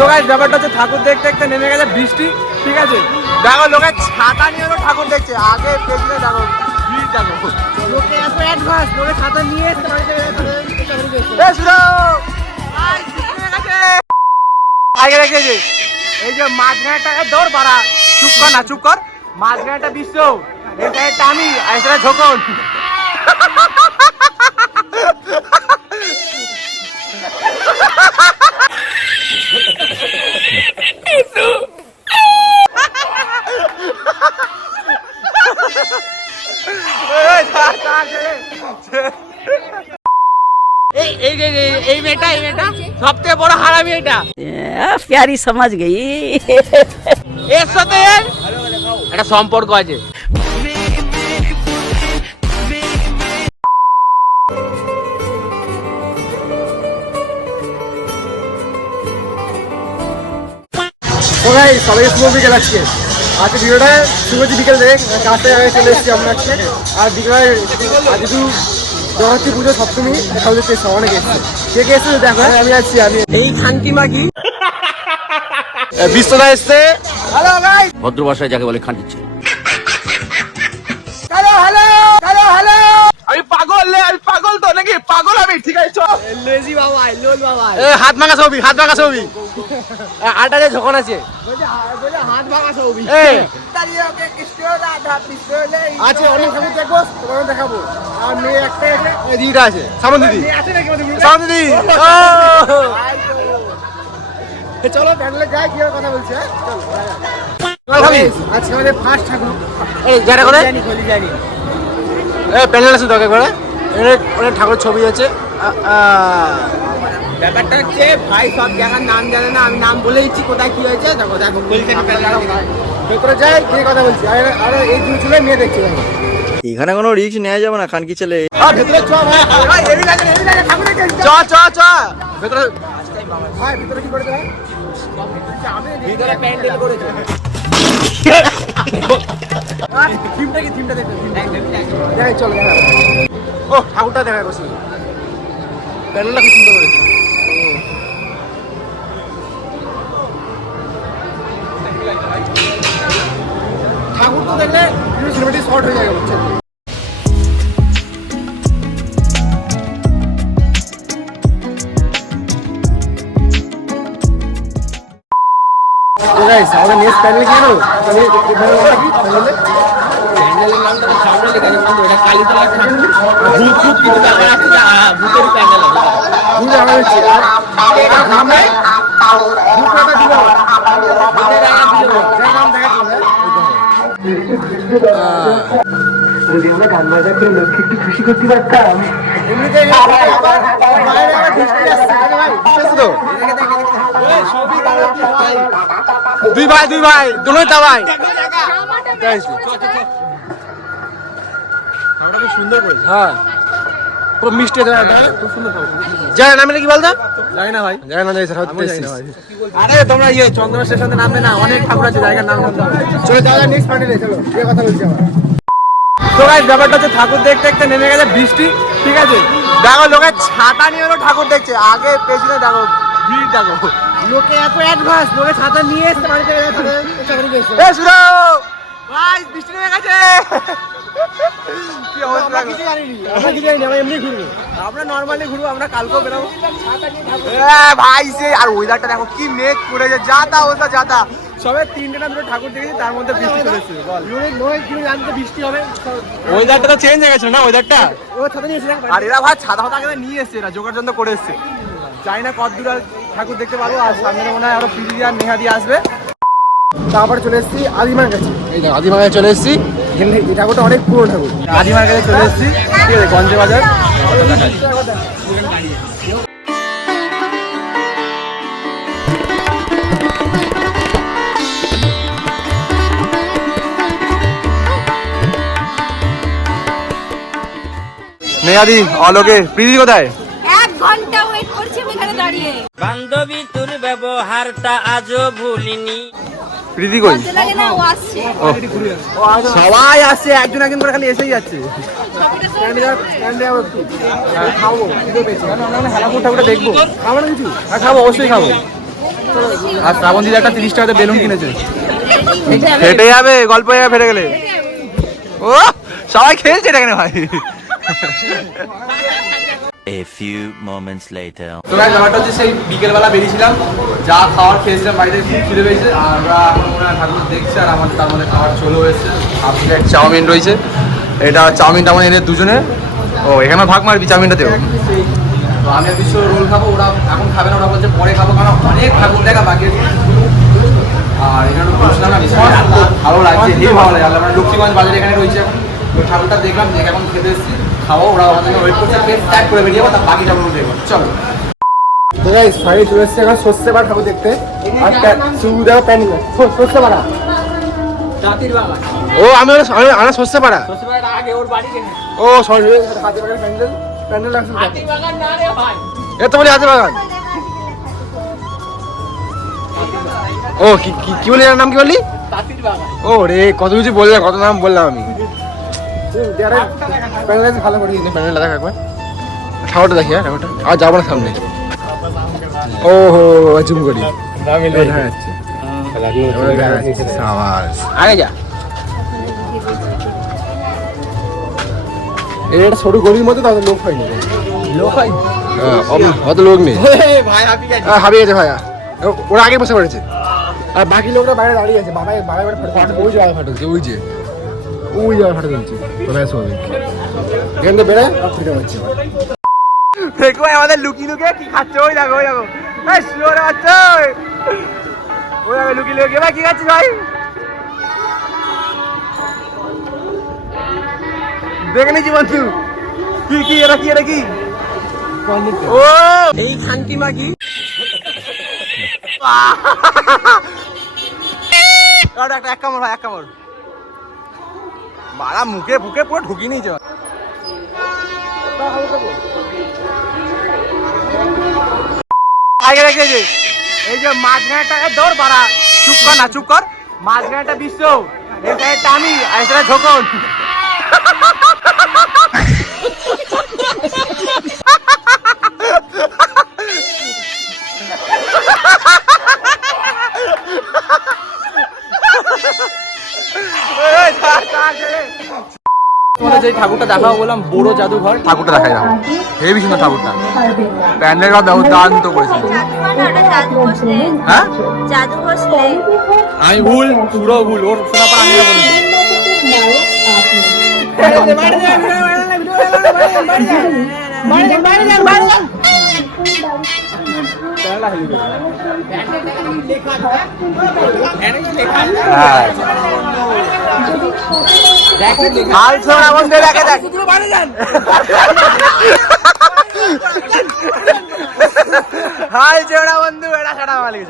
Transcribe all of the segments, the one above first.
তো গাইস ব্যাপারটা হচ্ছে ঠাকুর দেখতে দেখতে নেমে গেছে বৃষ্টি, ঠিক আছে। দেখো লোকে ছাতা নিয়ে ঠাকুর দেখছে, আগে পেছনে দেখো ভিড় দেখো, লোকে এত অ্যাডভান্স, লোকে ছাতা নিয়ে এসে বাড়িতে আগে রেখেছে। এই যে মাঝখানটাকে দৌড় বাড়া, চুপ কর না, চুপ কর। মাঝখানটা বিশ্ব, এটা আমি এটা ঝোকন। এই মেয়েটা সবথেকে বড় হারামি, এটা प्यारी समझ गई। এর সাথে একটা সম্পর্ক আছে। সবাইকে শুভ বিকেল। আজকে ভিডিওটা শুভজি বিকেল দেখ কাজটা চলে এসেছি আমরা আজকে। আর বিকেল যেহেতু জগত্রী পুজো সপ্তমী সবাই অনেক এসেছে, কে কে এসেছে দেখো। আমি আছি, আমি এই খানকি মাগি বিশ্বদা এসছে। হ্যালো গাইস, ভদ্র ভাষায় যাকে বলে খাঁটিচ্ছে। Hello hello hello hello. আমি পাগল, আমি পাগল তো নাকি? পাগল আমি, ঠিক আছে চল। লেজি বাবা, লোল বাবা, হাত ভাঙা ছবি, হাত ভাঙা ছবি। আটারে ঝকন আছে, হাত ভাঙা ছবি। আছে অনেক ঠাকুর দেখবো, তোমাকে দেখাবো। আর মেয়ে একটা আছে, ওই দিদিটা আছে, সামন দিদি, সামন দিদি। চলো প্যান্ডেলে যাই, কি কথা বলছে। আজকে আমাদের ফার্স্ট ঠাকুর, এই যারা করে জানি প্যান্ডেল আছে তো একবারে অনেক ঠাকুর ছবি আছে। ব্যাপারটা হচ্ছে ভাই সব জায়গার নাম জানে না, আমি নাম বলে দিচ্ছি কোথায় কি হয়েছে। দেখো দেখো ভেতরে যাই, কে কথা বলছি। আর এই দুই চুলে মেয়ে দেখছি এখানে কোনো রিস্ক নেওয়া যাবে না, খানকি ছেলে। ভেতরে চ ভাই, চ চ চ ভেতরে ভাই, ভেতরে কি করেছে ভাই? ভিতরে প্যান্ডেল করেছে। থিমটা দেখো, যাই চল দেখা। ও ঠাকুরটা দেখা করছি, প্যান্ডেলটা খুব সুন্দর করেছে। ঠাকুর তো দেখলে সিনেমেটিক শর্ট হয়ে যাবে, বুঝছেন? আমাদের নেক্সট প্যান্ডেল কি জানো? প্যান্ডেলের নামটা তো সামনে লেখা আছে, কিন্তু এটা কালীতলা ঠাকুর ভূত ভূত কিছু ব্যাপার আছে, ভূতের প্যান্ডেল আছে। ভূত আমার হচ্ছে আর নামে ভূত কথা দিল, ভূতের আনা দিল, যার নাম দেখা চলে। যদি আমরা গান বাজা করে লোককে একটু খুশি করতে পারতাম। এমনিতে বাইরে আবার বৃষ্টি আসছে ভাই, বুঝছো তো? দুই ভাই দুই ভাই সুন্দর করে, হ্যাঁ পুরো মিষ্টি, খুব সুন্দর। জানি নামে কি বলতো? জানি না ভাই, জানি না। আরে তোমরা ইয়ে চন্দ্রনা স্টেশনে নামবে না, অনেক ঠাকুর আছে, জায়গার নাম চলে যাওয়া। নেক্সট প্যান্ডেলে চলো, কি কথা বলছি আমার। তো গাইস ব্যাপারটা হচ্ছে ঠাকুর দেখতে দেখতে নেমে গেছে বৃষ্টি, ঠিক আছে। দেখো লোকে ছাতা নিয়ে ঠাকুর দেখছে, আগে পেছনে দেখো ভিড় দেখো, লোকে এত অ্যাডভান্স, লোকে ছাতা নিয়ে এসে বাড়িতে বৃষ্টি নেমে গেছে। কি অবস্থা? আমরা কিছু জানি না, আমরা এমনি ঘুরবো, আমরা নর্মালি ঘুরবো, আমরা কালকেও বেরোবো ভাই। সে আর ওয়েদারটা দেখো কি মেঘ করেছে, যাতা অবস্থা যাতা। সবে 3টে না 2টো ঠাকুর দেখেছি, তার মধ্যে বৃষ্টি চলেছে। বৃষ্টি হবে, ওয়েদারটা তো চেঞ্জ হয়ে গেছে না, ওয়েদারটা। আর এরা ভাই ছাতা ফাতা আগে নিয়ে এসছে, এরা জোগাড় যন্ত্র করে এসছে। জানি না কত দূর ঠাকুর দেখতে পারবো। আর সামনে মনে হয় আরো পিড়ি আর নেহা দিয়ে আসবে। তারপরে চলে এসেছি আদিমার কাছে। এই দেখো আদিমার কাছে চলে এসেছি, এই ঠাকুরটা অনেক পুরো ঠাকুর। আদিমার কাছে চলে এসেছি, ঠিক আছে, গঞ্জে বাজার। নেহাদি অলোকে প্রীতি কোথায়? 1 ঘন্টা ওয়েট করছি আমি এখানে দাঁড়িয়ে। বান্ধবী তোর ব্যবহারটা আজও ভুলিনি। প্রীতি কই? মজা লাগে না, ও আসছে। সবাই আসছে, একজন একজন করে খালি এসেই যাচ্ছে। খাবো ঠাকুরটা দেখবো, খাবো না কিছু? হ্যাঁ খাবো, অবশ্যই খাবো। আর শ্রাবণ দিদি একটা 30 টাকাতে বেলুন কিনেছে। ফেটে যাবে, গল্প হয়ে ফেটে গেলে। ও সবাই খেলছে এটা কেন ভাই? A few moments later. তো গাইস ব্যাপারটা হচ্ছে সেই বিকেলবেলা বেরিয়েছিলাম, যা খাওয়ার খেয়েছিলাম বাড়িতে, খুব খিদে পেয়েছে। আর আমরা এখন মনে হয় ঠাকুর দেখছি, আর আমাদের তার মধ্যে খাবার চলেও এসেছে। হাফ প্লেট চাউমিন রয়েছে, এটা চাউমিনটা মানে এদের দুজনে। ও এখানে ভাগ মারবি চাউমিনটাতেও। তো আমি আর বিশ্ব রোল খাবো, ওরা এখন খাবে না, ওরা বলছে পরে খাবো, কারণ অনেক ঠাকুর দেখা বাকি আছে। আর এখানে বসলাম, ভালো লাগছে, হেবি ভালো লাগে। আমরা লক্ষ্মীগঞ্জ বাজার এখানে রয়েছে এখন, ওই ঠাকুরটা দেখলাম, দেখে এখন খেতে এসেছি, খাবো। ওরা আমাদের ওয়েট করছে, প্লেট প্যাক করে বেরিয়ে যাবো, তার বাকি ঠাকুর দেখবো। চলো তো গাইস ফাইনালি চলে এসেছে এখন সর্ষে বাটা ঠাকুর দেখতে। আর শুধু দেখো প্যান্ডেল সর্ষে বাটা। ও আমি আমরা সর্ষে বাটা ও সরি হাতে বাগান প্যান্ডেল প্যান্ডেল রাখছেন এত বলি হাতে বাগান। ও কি কি বলি, এর নাম কি বললি? ও রে কত কিছু বললাম, কত নাম বললাম আমি। প্যান্ডেল ভালো করে দিন, প্যান্ডেলটা দেখ একবার, ঠাকুরটা দেখি। হ্যাঁ ঠাকুরটা আর যাবো না সামনে। ও হো জুম করি আগে যা। এটা ছোট গলির মধ্যে তাদের লোক হয়নি, লোক হয় অত লোক নেই ভাই। হাবি গেছে ভাইয়া, ওরা আগে বসে পড়েছে, আর বাকি লোকরা বাইরে দাঁড়িয়ে আছে। বাবা বাবা ওই জায়গায় ফাটছে, ওই যে ওই জায়গায় ফাটে চলছে। এখান থেকে বেড়ে ফিরে পাচ্ছে। দেখো আমাদের লুকি লুকে কি খাচ্ছে, ওই দেখো ওই দেখো শুয়োরে বাচ্চা, ওই দেখো লুকি লুকি ভাই কি খাচ্ছিস ভাই? দেখে নিচ্ছি বন্ধু, কি কি এরা কি এরা কি? ও এই খানটি মা কি এক কামড় ভাই, এক কামড় বাড়া মুখে ফুকে পুরো ঢুকি নিয়েছে। আগে রেখে যে এই যে মাঝখানেটা দৌড় বাড়া, চুপ কর না চুপ কর। মাঝখানেটা বিশ্ব, এই সাইডটা আমি, আর এই সাইডে ঝোকন। তোমাদের যে ঠাকুরটা দেখাবো বললাম, বড় জাদুঘর, ঠাকুরটা দেখা যাবে, হেবি সুন্দর ঠাকুরটা। প্যান্ডেলটা দুর্দান্ত করেছিল। হ্যাঁ আমি ভুল, পুরো ভুল, ওর শোনা পর আমি বলেছি। হাল ছোড়া বন্ধু দেখা যাক, হাল ছোড়া বন্ধু এটা ছাড়া মালিক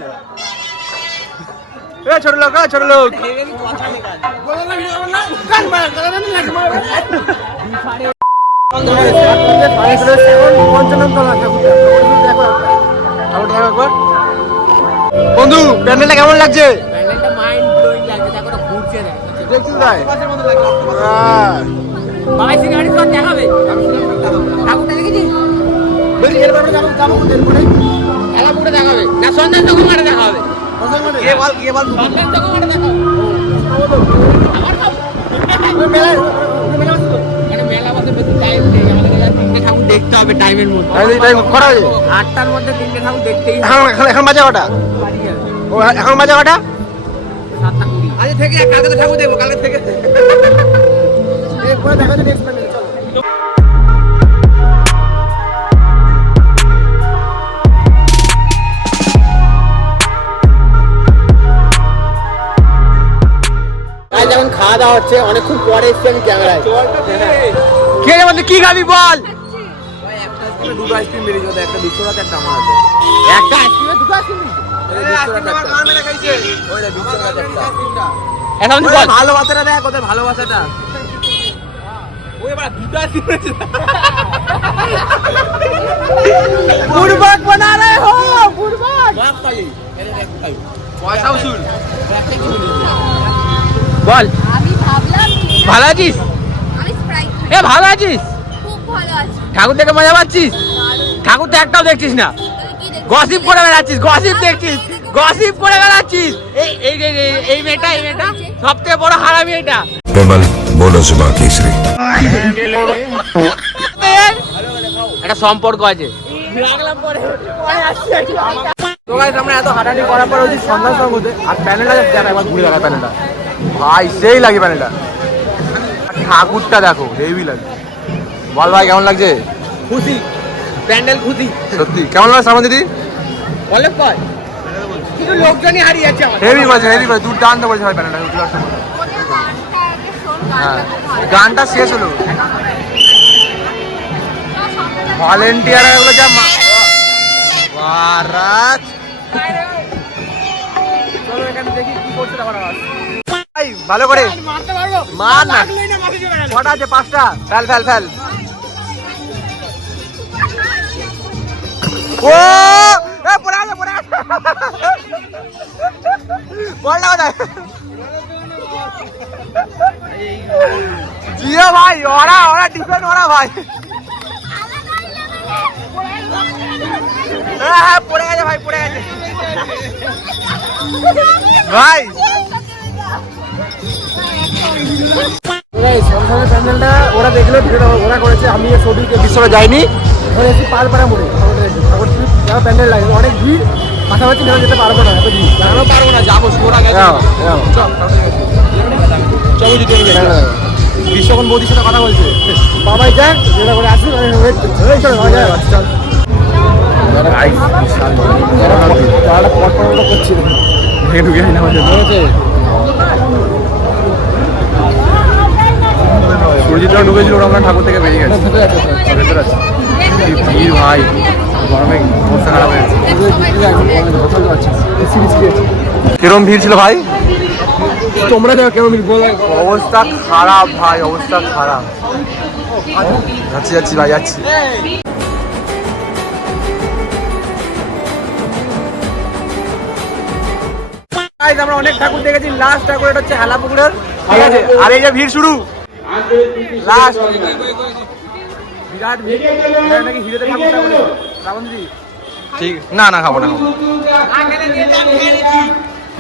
ছোট লোক, ছোট লোক বন্ধু। প্যান্ডেলটা কেমন লাগছে? দেখছিস ভাই দেখতে হবে টাইমের মধ্যে, 8টার মধ্যে 3টে ঠাকুর দেখতেই। এখন বাজে কটা? ও এখন বাজে কটা? 7:20। আজ থেকে কালকে তো ঠাকুর দেখবো, কালকে থেকে দেখা যাবে নেক্সট প্যান্ডেল। চলো যখন খাওয়া দাওয়া হচ্ছে, অনেকক্ষণ পরে এসছি আমি ক্যামেরায়। কে যাবো কি খাবি বল? দুটো আইসক্রিম বেরিয়েছে, একটা বিশ্বনাথ, একটা আমার আছে। একটা আইসক্রিমে দুটো আইসক্রিম ভালোবাসাটা দেখ, ওদের ভালোবাসাটা। ওই এবার দুটো আইসক্রিম বুড়বাক বানা রে হো, বুড়বাক বাপ খালি পয়সা উসুল। বল আমি ভাবলাম ভালো আছিস? আমি স্প্রাইট এ ভালো আছিস? খুব ভালো আছি। ঠাকুর দেখে মজা পাচ্ছিস? ঠাকুর তো একটাও দেখছিস না, গসিপ করে বেড়াচ্ছিস, গসিপ দেখছিস। গসিপ করে বেড়াচ্ছিস। এই মেয়েটা সবথেকে বড় হারামি এটা। विमल बोलो सुबह केसरी একটা সম্পর্ক আছে। রাখলাম পরে আসছি। তো গাইস আমরা এত হাঁটাহাঁটি করার পর হচ্ছে সন্ধ্যার সময় মধ্যে আর প্যানেলটা দেখা একবার ঘুরে দেখা প্যানেলটা ভাই সেই লাগে প্যানেলটা। ঠাকুরটা দেখো হেভি লাগে। বল ভাই কেমন লাগছে? খুশি, প্যান্ডেল খুশি সত্যি। কেমন লাগছে সামনে দিদি? অনেক কয় কিন্তু লোকজনই হারিয়ে যাচ্ছে আমার। হেভি বাজে দুর্দান্ত বলছে ভাই প্যানেলটা। হ্যাঁ গানটা শেষ হলো। ভলেন্টিয়ার এগুলো যা মহারাজ। চলো এখানে দেখি কি করছে তখন আবার। ভাই ভালো করে মারতে পারবো? মার না। কটা আছে? 5টা। ফেল। ও এ পড়ে আছে বলটা কোথায়? জিও ভাই ওরা ডিফেন্ড ওরা ভাই। হ্যাঁ পড়ে গেছে ভাই পড়ে গেছে ভাই। প্যান্ডেলটা ওরা দেখলে ভিডিওটা ওরা করেছে। আমি ছবিকে বিশ্বরে যাইনি। ওখানে এসে পালপাড়া মোড়ে যারা প্যান্ডেল লাগে অনেক ভিড়। পাশাপাশি নেওয়া যেতে পারবো না, এত ভিড়। আমরা পারবো না, যাবো ওরা গেছে। বিশ্বকন বৌদির সাথে কথা বলছে। বাবাই যাক যেটা করে আসি চল। সুরজিৎরা ঢুকেছিল, ওরা আমরা ঠাকুর থেকে বেরিয়ে গেছে। ভেতরে আছে ভিড় ভাই, গরমে অবস্থা খারাপ হয়ে গেছে। কিরম ভিড় ছিল ভাই? তোমরা দেখো কেমন ভিড়। অবস্থা খারাপ ভাই, অবস্থা খারাপ। যাচ্ছি ভাই যাচ্ছি। আমরা অনেক ঠাকুর দেখেছি। লাস্ট ঠাকুর এটা হচ্ছে হেলাপুকুরের, ঠিক আছে। আর এই যে ভিড় শুরু লাস্ট বিরাট ভিড়। নাকি হিরেতে ঠাকুরটা বলেছে রাবণজি। ঠিক না খাবো না।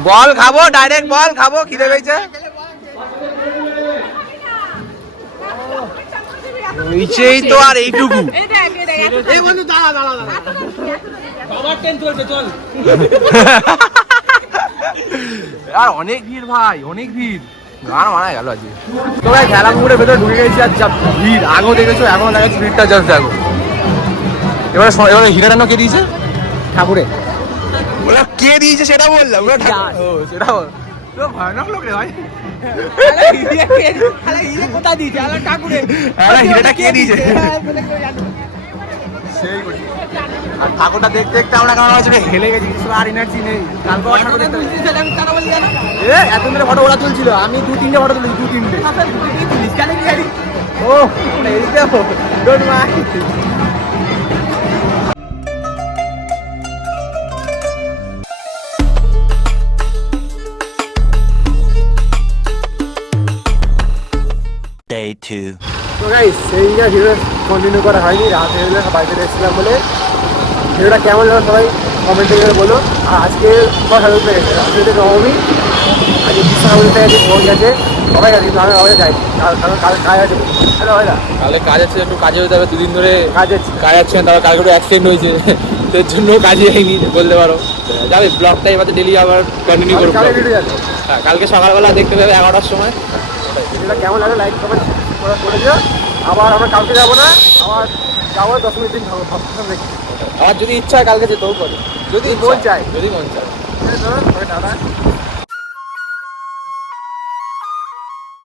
বল খাবো, ডাইরেক্ট বল খাবো, খিদে পেয়েছে। নিচেই তো আর এইটুকু। আর অনেক ভিড় ভাই, অনেক ভিড়। গান মারা গেল আজকে। তো ভাই খেলাপুকুরের ভেতরে ঢুকে গেছি আর যা ভিড়। আগেও দেখেছো, এখনো দেখাচ্ছি ভিড়টা, জাস্ট দেখো। এবারে হিরাটানো কে দিয়েছে? ঠাকুরে। ওরা কে দিয়েছে সেটা বললাম। সেটা বল। তো ভয়ানক লোক রে ভাই। কোথায় দিয়েছে? হিরেটা কে দিয়েছে? আর ঠাকুরটা দেখতে দেখতে আমরা কেমন আছে হেলে গেছি। আর এনার্জি নেই। কালকে ঠাকুর দেখতে এতদিন ধরে ফটো ওরা তুলছিল। আমি 2-3টে ফটো তুলেছি, 2-3টে। ও এই দেখো ডোন্ট মাইন্ড। Day 2. তো গাইস সেইটা ভিডিও কন্টিনিউ করা হয়নি। রাত হয়ে গেলে বাড়িতে এসেছিলাম বলে। ভিডিওটা কেমন লাগলো সবাই কমেন্টে করে বলো। আর আজকে কথা বলতে গেছে আজকে নবমী। আজকে বিশ্বনাথ থেকে ফোন গেছে সবাই গেছে, কিন্তু আমি সবাই যাই কারণ কাল কাজ আছে। হ্যালো ভাইরা কালকে কাজ আছে, একটু কাজে হতে হবে। 2 দিন ধরে কাজ আছে। তারপর কালকে একটু অ্যাক্সিডেন্ট হয়েছে, এর জন্য কাজে হয়নি বলতে পারো। যাবে ব্লগটা এবার ডেলি আবার কন্টিনিউ করবো। কালকে ভিডিও যাবে। হ্যাঁ কালকে সকালবেলা দেখতে পাবে 11টার সময়। ভিডিওটা কেমন লাগে লাইক কমেন্ট করে দিও। আবার আমরা কালকে যাবো না, আবার যাবো 10 মিনিট দিন ভাবছিলাম দেখি। আমার যদি ইচ্ছা হয় কালকে যেতেও পারে, যদি মন চায়। যদি মন চায়। টাটা।